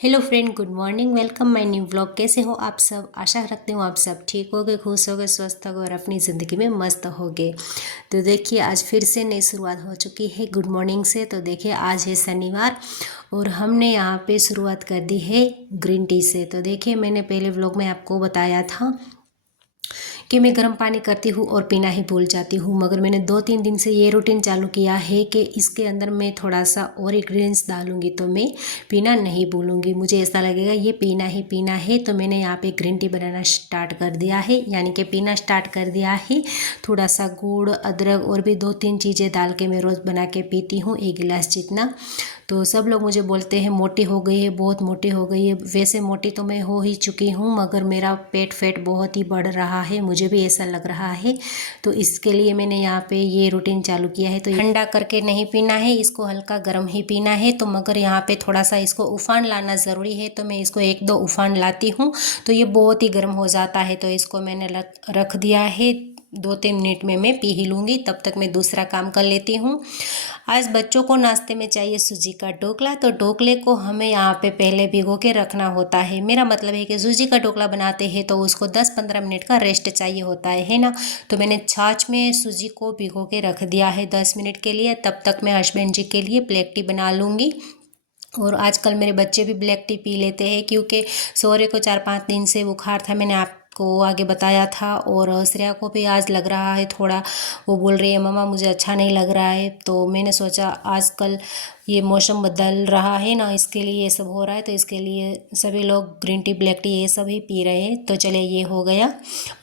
Hello friend, good morning. Welcome my new vlog. कैसे हो आप सब? आशा रखती हूँ आप सब ठीक होगे, खुश होगे, स्वस्थ होगे और अपनी ज़िंदगी में मस्त होगे। तो देखिए, आज फिर से नई शुरुआत हो चुकी है गुड मॉर्निंग से। तो देखिए, आज है शनिवार और हमने यहाँ पे शुरुआत कर दी है ग्रीन टी से। तो देखिए, मैंने पहले व्लॉग में आपको बताया था कि मैं गर्म पानी करती हूँ और पीना ही भूल जाती हूँ, मगर मैंने 2-3 दिन से ये रूटीन चालू किया है कि इसके अंदर मैं थोड़ा सा और इंग्रेडिएंट्स डालूंगी तो मैं पीना नहीं भूलूंगी। मुझे ऐसा लगेगा ये पीना ही पीना है, तो मैंने यहाँ पे ग्रीन टी बनाना स्टार्ट कर दिया है, यानी कि पीना स्टार्ट कर दिया है। थोड़ा सा गुड़, अदरक और भी 2-3 चीज़ें डाल के मैं रोज़ बना के पीती हूँ, 1 गिलास जितना। तो सब लोग मुझे बोलते हैं मोटी हो गई है, बहुत मोटी हो गई है। वैसे मोटी तो मैं हो ही चुकी हूँ, मगर मेरा पेट फैट बहुत ही बढ़ रहा है, मुझे भी ऐसा लग रहा है। तो इसके लिए मैंने यहाँ पे ये रूटीन चालू किया है। तो ठंडा करके नहीं पीना है, इसको हल्का गर्म ही पीना है। तो मगर यहाँ पे थोड़ा सा इसको उफान लाना ज़रूरी है, तो मैं इसको 1-2 उफान लाती हूँ तो ये बहुत ही गर्म हो जाता है। तो इसको मैंने रख दिया है, 2-3 मिनट में मैं पी ही लूँगी, तब तक मैं दूसरा काम कर लेती हूँ। आज बच्चों को नाश्ते में चाहिए सूजी का ढोकला। तो ढोकले को हमें यहाँ पे पहले भिगो के रखना होता है। मेरा मतलब है कि सूजी का ढोकला बनाते हैं तो उसको 10-15 मिनट का रेस्ट चाहिए होता है ना। तो मैंने छाछ में सूजी को भिगो के रख दिया है 10 मिनट के लिए। तब तक मैं हस्बैंड जी के लिए ब्लैक टी बना लूँगी। और आजकल मेरे बच्चे भी ब्लैक टी पी लेते हैं, क्योंकि सौरे को 4-5 दिन से बुखार था, मैंने आपको आगे बताया था। और श्रेया को भी आज लग रहा है थोड़ा, वो बोल रही है मम्मा मुझे अच्छा नहीं लग रहा है। तो मैंने सोचा आजकल ये मौसम बदल रहा है ना, इसके लिए ये सब हो रहा है, तो इसके लिए सभी लोग ग्रीन टी, ब्लैक टी ये सब ही पी रहे हैं। तो चलिए, ये हो गया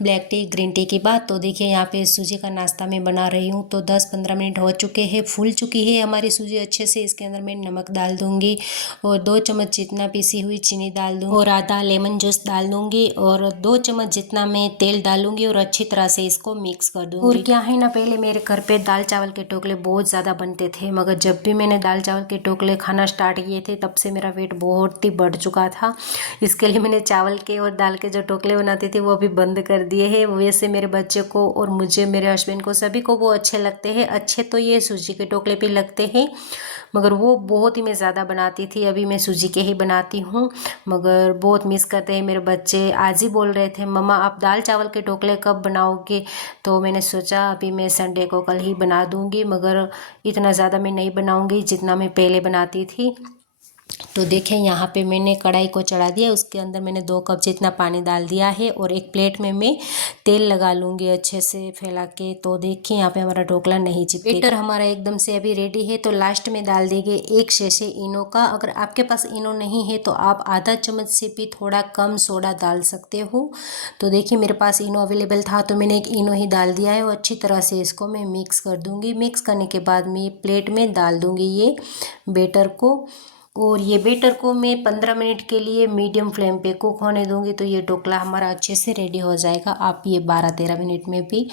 ब्लैक टी ग्रीन टी की बात। तो देखिए, यहाँ पे सूजी का नाश्ता मैं बना रही हूँ। तो 10-15 मिनट हो चुके हैं, फूल चुकी है हमारी सूजी अच्छे से। इसके अंदर मैं नमक डाल दूँगी और 2 चम्मच जितना पीसी हुई चीनी डाल दूँगी और आधा लेमन जूस डाल दूँगी और 2 चम्मच जितना मैं तेल डालूँगी और अच्छी तरह से इसको मिक्स कर दूँगी। और क्या है ना, पहले मेरे घर पे दाल चावल के ढोकले बहुत ज़्यादा बनते थे, मगर जब भी मैंने दाल चावल के ढोकले खाना स्टार्ट किए थे तब से मेरा वेट बहुत ही बढ़ चुका था। इसके लिए मैंने चावल के और दाल के जो ढोकले बनाती थी वो भी बंद कर दिए हैं। वैसे मेरे बच्चे को और मुझे, मेरे हस्बैंड को, सभी को वो अच्छे लगते हैं। अच्छे तो ये सूजी के ढोकले भी लगते हैं, मगर वो बहुत ही मैं ज़्यादा बनाती थी। अभी मैं सूजी के ही बनाती हूँ, मगर बहुत मिस करते हैं मेरे बच्चे। आज ही बोल रहे थे मम्मा आप दाल चावल के ढोकले कब बनाओगे? तो मैंने सोचा अभी मैं संडे को कल ही बना दूँगी, मगर इतना ज़्यादा मैं नहीं बनाऊँगी जितना मैं पहले बनाती थी। तो देखें, यहाँ पे मैंने कढ़ाई को चढ़ा दिया, उसके अंदर मैंने 2 कप जितना पानी डाल दिया है और एक प्लेट में मैं तेल लगा लूँगी अच्छे से फैला के। तो देखिए, यहाँ पे हमारा ढोकला नहीं चिपकेगा। बैटर हमारा एकदम से अभी रेडी है। तो लास्ट में डाल देंगे 1 सैशे इनो का। अगर आपके पास इनो नहीं है तो आप आधा चम्मच से भी थोड़ा कम सोडा डाल सकते हो। तो देखिए, मेरे पास इनो अवेलेबल था तो मैंने एक इनो ही डाल दिया है और अच्छी तरह से इसको मैं मिक्स कर दूँगी। मिक्स करने के बाद मैं प्लेट में डाल दूँगी ये बैटर को, और ये बैटर को मैं 15 मिनट के लिए मीडियम फ्लेम पे कुक होने दूंगी। तो ये ढोकला हमारा अच्छे से रेडी हो जाएगा। आप ये 12-13 मिनट में भी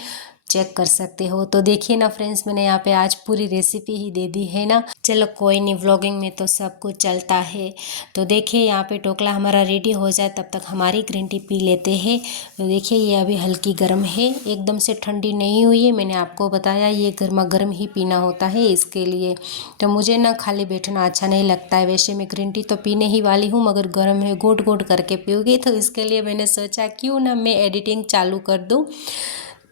चेक कर सकते हो। तो देखिए ना फ्रेंड्स, मैंने यहाँ पे आज पूरी रेसिपी ही दे दी है ना। चलो कोई नहीं, व्लॉगिंग में तो सब कुछ चलता है। तो देखिए, यहाँ पे ढोकला हमारा रेडी हो जाए तब तक हमारी ग्रीन टी पी लेते हैं। तो देखिए, ये अभी हल्की गर्म है, एकदम से ठंडी नहीं हुई है। मैंने आपको बताया ये गर्मा गर्म ही पीना होता है इसके लिए। तो मुझे ना खाली बैठना अच्छा नहीं लगता है। वैसे मैं ग्रीन टी तो पीने ही वाली हूँ, मगर गर्म है, घूंट घूंट करके पीऊँगी। तो इसके लिए मैंने सोचा क्यों ना मैं एडिटिंग चालू कर दूँ।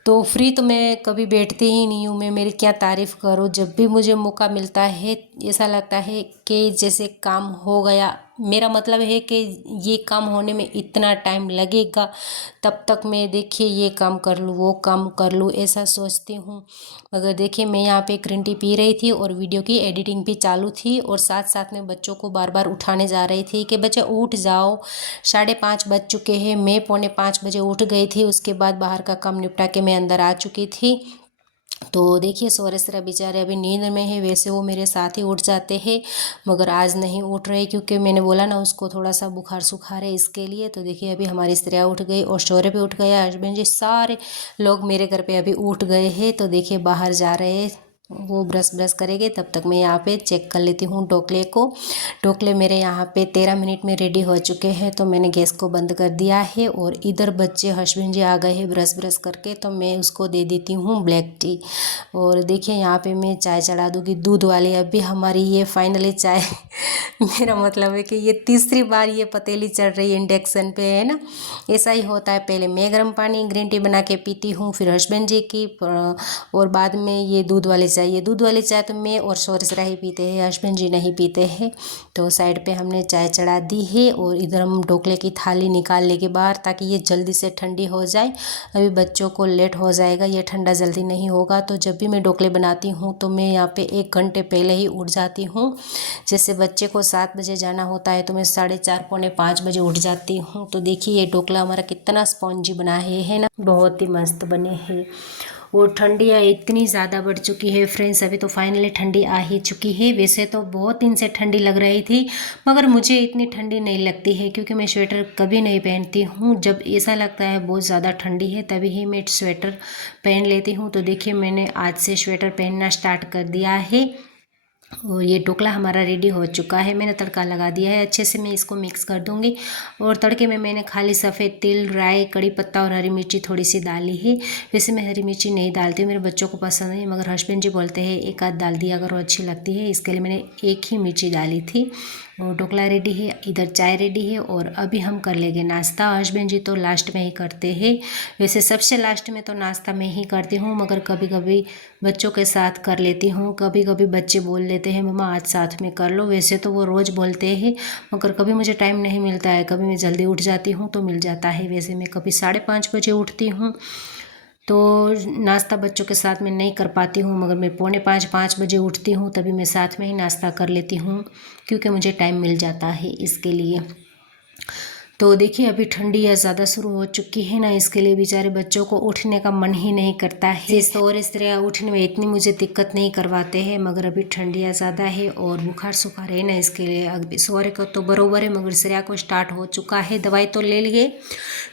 तो फ्री तो मैं कभी बैठती ही नहीं हूँ, मैं मेरी क्या तारीफ़ करूँ। जब भी मुझे मौका मिलता है ऐसा लगता है कि जैसे काम हो गया। मेरा मतलब है कि ये काम होने में इतना टाइम लगेगा, तब तक मैं देखिए ये काम कर लूँ, वो काम कर लूँ, ऐसा सोचती हूँ। मगर देखिए, मैं यहाँ पे ग्रीन टी पी रही थी और वीडियो की एडिटिंग भी चालू थी, और साथ साथ में बच्चों को बार बार उठाने जा रही थी कि बच्चे उठ जाओ। 5:30 बज चुके हैं, मैं 4:45 बजे उठ गई थी। उसके बाद बाहर का काम निपटा के मैं अंदर आ चुकी थी। तो देखिए, सौरेश्वरा बेचारे अभी नींद में है। वैसे वो मेरे साथ ही उठ जाते हैं, मगर आज नहीं उठ रहे, क्योंकि मैंने बोला ना उसको थोड़ा सा बुखार सुखार है इसके लिए। तो देखिए, अभी हमारी श्रेया उठ गई और शौर्य भी उठ गया, हस्बैंड जी, सारे लोग मेरे घर पे अभी उठ गए हैं। तो देखिए, बाहर जा रहे हैं वो ब्रश करेंगे तब तक मैं यहाँ पे चेक कर लेती हूँ ढोकले को। ढोकले मेरे यहाँ पे 13 मिनट में रेडी हो चुके हैं, तो मैंने गैस को बंद कर दिया है। और इधर बच्चे हस्बैंड जी आ गए हैं ब्रश करके, तो मैं उसको दे देती हूँ ब्लैक टी। और देखिए यहाँ पे मैं चाय चढ़ा दूँगी दूध वाली। अभी हमारी ये फाइनली चाय मेरा मतलब है कि ये तीसरी बार ये पतीली चढ़ रही है इंडक्शन पे, है ना। ऐसा ही होता है, पहले मैं गर्म पानी ग्रीन टी बना के पीती हूँ, फिर हस्बैंड जी की, और बाद में ये दूध वाली चाय। ये दूध वाली चाय तो मैं और सोरेसरा ही पीते हैं, हस्बैंड जी नहीं पीते हैं। तो साइड पे हमने चाय चढ़ा दी है और इधर हम ढोकले की थाली निकाल लेंगे बाहर, ताकि ये जल्दी से ठंडी हो जाए। अभी बच्चों को लेट हो जाएगा, ये ठंडा जल्दी नहीं होगा। तो जब भी मैं ढोकले बनाती हूँ तो मैं यहाँ पे 1 घंटे पहले ही उठ जाती हूँ। जैसे बच्चे को 7 बजे जाना होता है तो मैं 4:30 पौने 5 बजे उठ जाती हूँ। तो देखिए ये ढोकला हमारा कितना स्पॉन्जी बना है ना, बहुत ही मस्त बने हैं। और ठंडियाँ इतनी ज़्यादा बढ़ चुकी है फ्रेंड्स, अभी तो फाइनली ठंडी आ ही चुकी है। वैसे तो बहुत दिन से ठंडी लग रही थी, मगर मुझे इतनी ठंडी नहीं लगती है, क्योंकि मैं स्वेटर कभी नहीं पहनती हूँ। जब ऐसा लगता है बहुत ज़्यादा ठंडी है तभी ही मैं स्वेटर पहन लेती हूँ। तो देखिए मैंने आज से स्वेटर पहनना स्टार्ट कर दिया है। और ये ढोकला हमारा रेडी हो चुका है, मैंने तड़का लगा दिया है अच्छे से। मैं इसको मिक्स कर दूंगी। और तड़के में मैंने खाली सफ़ेद तिल, राई, कड़ी पत्ता और हरी मिर्ची थोड़ी सी डाली है। वैसे मैं हरी मिर्ची नहीं डालती हूँ, मेरे बच्चों को पसंद है, मगर हस्बैंड जी बोलते हैं एक आध डाल दिया अगर वो अच्छी लगती है, इसके लिए मैंने एक ही मिर्ची डाली थी। और ढोकला रेडी है, इधर चाय रेडी है। और अभी हम कर लेंगे नाश्ता। हस्बैंड जी तो लास्ट में ही करते हैं, वैसे सबसे लास्ट में तो नाश्ता मैं ही करती हूँ, मगर कभी कभी बच्चों के साथ कर लेती हूँ। कभी कभी बच्चे बोल लेते हैं मम्मा आज साथ में कर लो, वैसे तो वो रोज़ बोलते हैं, मगर कभी मुझे टाइम नहीं मिलता है। कभी मैं जल्दी उठ जाती हूँ तो मिल जाता है, वैसे मैं कभी 5:30 बजे उठती हूँ तो नाश्ता बच्चों के साथ में नहीं कर पाती हूँ, मगर मैं 4:45 बजे उठती हूँ, तभी मैं साथ में ही नाश्ता कर लेती हूँ, क्योंकि मुझे टाइम मिल जाता है इसके लिए। तो देखिए अभी ठंडी या ज़्यादा शुरू हो चुकी है ना, इसके लिए बेचारे बच्चों को उठने का मन ही नहीं करता है। और स्त्रियाँ उठने में इतनी मुझे दिक्कत नहीं करवाते हैं, मगर अभी ठंडियाँ ज़्यादा है और बुखार सुखार है ना, इसके लिए अभी सौरे को तो बरोबर है, मगर श्रेया को स्टार्ट हो चुका है। दवाई तो ले लिए,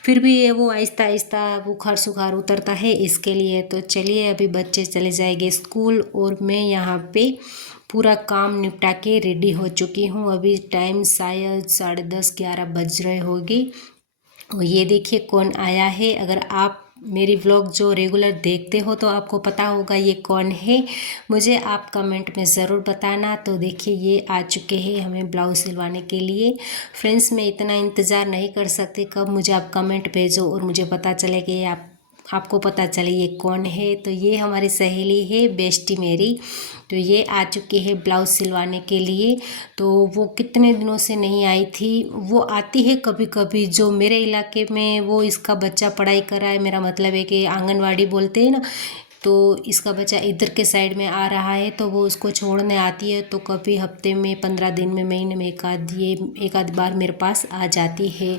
फिर भी ये वो आहिस्ता आहिस्ता बुखार सुखार उतरता है इसके लिए। तो चलिए अभी बच्चे चले जाएंगे स्कूल और मैं यहाँ पे पूरा काम निपटा के रेडी हो चुकी हूँ। अभी टाइम शायद 10:30-11 बज रहे होगी। और ये देखिए कौन आया है। अगर आप मेरी व्लॉग जो रेगुलर देखते हो तो आपको पता होगा ये कौन है, मुझे आप कमेंट में ज़रूर बताना। तो देखिए ये आ चुके हैं हमें ब्लाउज़ सिलवाने के लिए। फ्रेंड्स मैं इतना इंतज़ार नहीं कर सकती कब मुझे आप कमेंट भेजो और मुझे पता चले कि आपको पता चले ये कौन है। तो ये हमारी सहेली है, बेस्टी मेरी। तो ये आ चुकी है ब्लाउज़ सिलवाने के लिए। तो वो कितने दिनों से नहीं आई थी, वो आती है कभी कभी। जो मेरे इलाके में वो इसका बच्चा पढ़ाई कर रहा है, मेरा मतलब है कि आंगनवाड़ी बोलते हैं ना, तो इसका बच्चा इधर के साइड में आ रहा है, तो वो उसको छोड़ने आती है। तो कभी हफ्ते में, 15 दिन में, महीने में एक आध बार मेरे पास आ जाती है।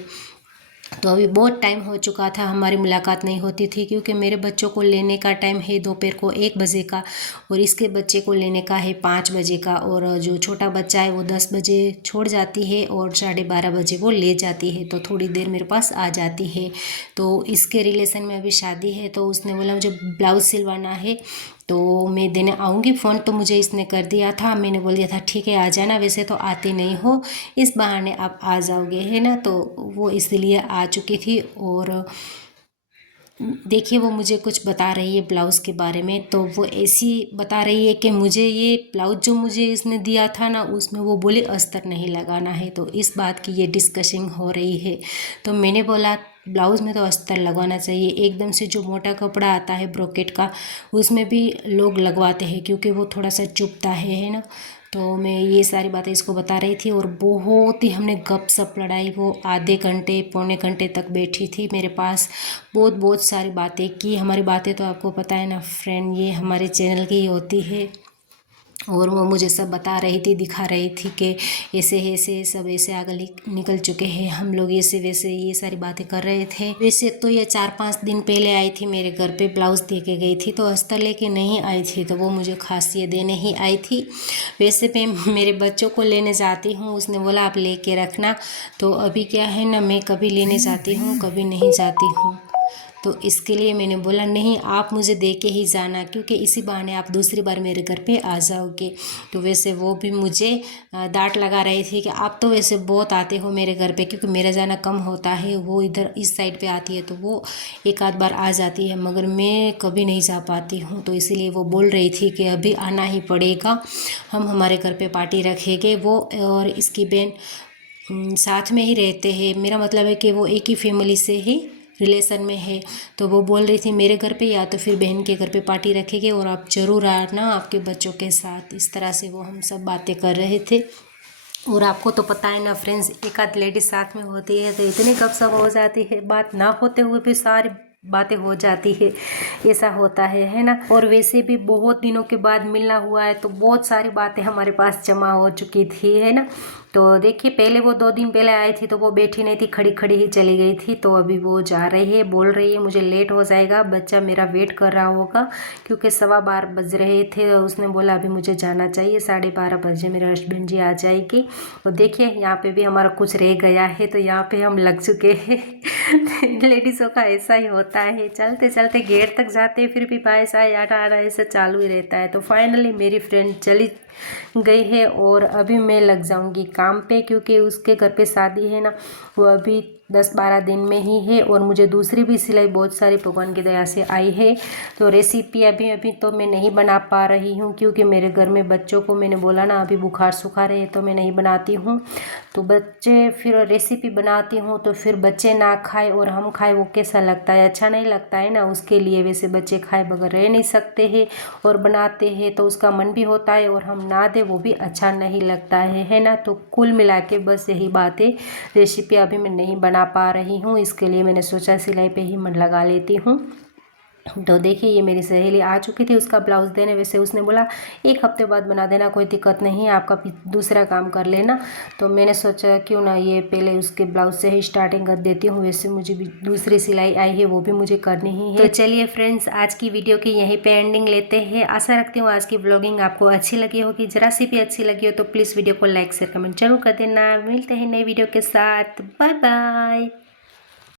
तो अभी बहुत टाइम हो चुका था हमारी मुलाकात नहीं होती थी, क्योंकि मेरे बच्चों को लेने का टाइम है दोपहर को 1 बजे का, और इसके बच्चे को लेने का है 5 बजे का। और जो छोटा बच्चा है वो 10 बजे छोड़ जाती है और 12:30 बजे वो ले जाती है, तो थोड़ी देर मेरे पास आ जाती है। तो इसके रिलेशन में अभी शादी है, तो उसने बोला मुझे ब्लाउज़ सिलवाना है, तो मैं देने आऊँगी फ़ोन। तो मुझे इसने कर दिया था, मैंने बोल दिया था ठीक है आ जाना, वैसे तो आते नहीं हो, इस बहाने आप आ जाओगे, है ना। तो वो इसलिए आ चुकी थी। और देखिए वो मुझे कुछ बता रही है ब्लाउज़ के बारे में। तो वो ऐसी बता रही है कि मुझे ये ब्लाउज़ जो मुझे इसने दिया था ना, उसमें वो बोले अस्तर नहीं लगाना है, तो इस बात की ये डिस्कशन हो रही है। तो मैंने बोला ब्लाउज़ में तो अस्तर लगवाना चाहिए, एकदम से जो मोटा कपड़ा आता है ब्रोकेट का उसमें भी लोग लगवाते हैं, क्योंकि वो थोड़ा सा चुभता है ना। तो मैं ये सारी बातें इसको बता रही थी, और बहुत ही हमने गपशप लड़ाई। वो आधे घंटे पौने घंटे तक बैठी थी मेरे पास, बहुत सारी बातें की। हमारी बातें तो आपको पता है ना फ्रेंड, ये हमारे चैनल की ही होती है। और वो मुझे सब बता रही थी, दिखा रही थी कि ऐसे ऐसे सब ऐसे आगे निकल चुके हैं हम लोग, ऐसे वैसे ये सारी बातें कर रहे थे। वैसे तो ये 4-5 दिन पहले आई थी मेरे घर पे, ब्लाउज़ दे के गई थी, तो अस्तर लेके नहीं आई थी, तो वो मुझे खास ये देने ही आई थी। वैसे मैं मेरे बच्चों को लेने जाती हूँ, उसने बोला आप लेके रखना। तो अभी क्या है ना, मैं कभी लेने जाती हूँ कभी नहीं जाती हूँ। तो इसके लिए मैंने बोला नहीं, आप मुझे दे के ही जाना, क्योंकि इसी बहाने आप दूसरी बार मेरे घर पे आ जाओगे। तो वैसे वो भी मुझे डांट लगा रही थी कि आप तो वैसे बहुत आते हो मेरे घर पे, क्योंकि मेरा जाना कम होता है, वो इधर इस साइड पे आती है तो वो एक आध बार आ जाती है, मगर मैं कभी नहीं जा पाती हूँ। तो इसीलिए वो बोल रही थी कि अभी आना ही पड़ेगा, हम हमारे घर पे पार्टी रखेंगे। वो और इसकी बहन साथ में ही रहते हैं, मेरा मतलब है कि वो एक ही फैमिली से ही रिलेशन में है। तो वो बोल रही थी मेरे घर पे या तो फिर बहन के घर पे पार्टी रखेंगे और आप ज़रूर आना आपके बच्चों के साथ। इस तरह से वो हम सब बातें कर रहे थे। और आपको तो पता है ना फ्रेंड्स, एक आध लेडीज साथ में होती है तो इतनी गपशप हो जाती है, बात ना होते हुए भी सारी बातें हो जाती है, ऐसा होता है ना। और वैसे भी बहुत दिनों के बाद मिलना हुआ है तो बहुत सारी बातें हमारे पास जमा हो चुकी थी, है ना। तो देखिए पहले वो 2 दिन पहले आई थी तो वो बैठी नहीं थी, खड़ी खड़ी ही चली गई थी। तो अभी वो जा रही है, बोल रही है मुझे लेट हो जाएगा, बच्चा मेरा वेट कर रहा होगा, क्योंकि 12:15 बज रहे थे। उसने बोला अभी मुझे जाना चाहिए, 12:30 बजे मेरे हस्बैंड जी आ जाएगी। और देखिए यहाँ पे भी हमारा कुछ रह गया है तो यहाँ पे हम लग चुके हैं। लेडीज़ों का ऐसा ही होता है, चलते चलते गेट तक जाते फिर भी भाई साहब आटा ऐसा चालू ही रहता है। तो फाइनली मेरी फ्रेंड चली गई है और अभी मैं लग जाऊंगी काम पे, क्योंकि उसके घर पे शादी है ना, वो अभी 10-12 दिन में ही है। और मुझे दूसरी भी सिलाई बहुत सारी भगवान की दया से आई है। तो रेसिपी अभी तो मैं नहीं बना पा रही हूँ, क्योंकि मेरे घर में बच्चों को मैंने बोला ना अभी बुखार सुखार है तो मैं नहीं बनाती हूँ। तो बच्चे फिर रेसिपी बनाती हूँ तो फिर बच्चे ना खाए और हम खाए, वो कैसा लगता है, अच्छा नहीं लगता है ना। उसके लिए वैसे बच्चे खाए बगैर रह नहीं सकते हैं, और बनाते हैं तो उसका मन भी होता है, और हम ना दे वो भी अच्छा नहीं लगता है ना। तो कुल मिला के बस यही बात है, रेसिपी अभी मैं नहीं बना पा रही हूँ, इसके लिए मैंने सोचा सिलाई पे ही मन लगा लेती हूँ। तो देखिए ये मेरी सहेली आ चुकी थी उसका ब्लाउज़ देने। वैसे उसने बोला 1 हफ्ते बाद बना देना, कोई दिक्कत नहीं है, आपका दूसरा काम कर लेना। तो मैंने सोचा क्यों ना ये पहले उसके ब्लाउज़ से ही स्टार्टिंग कर देती हूँ। वैसे मुझे भी दूसरी सिलाई आई है, वो भी मुझे करनी ही है। तो चलिए फ्रेंड्स, आज की वीडियो की यहीं पे एंडिंग लेते हैं। आशा रखती हूँ आज की व्लॉगिंग आपको अच्छी लगी होगी। ज़रा सी भी अच्छी लगी हो तो प्लीज़ वीडियो को लाइक शेयर कमेंट जरूर कर देना। मिलते हैं नई वीडियो के साथ, बाय बाय।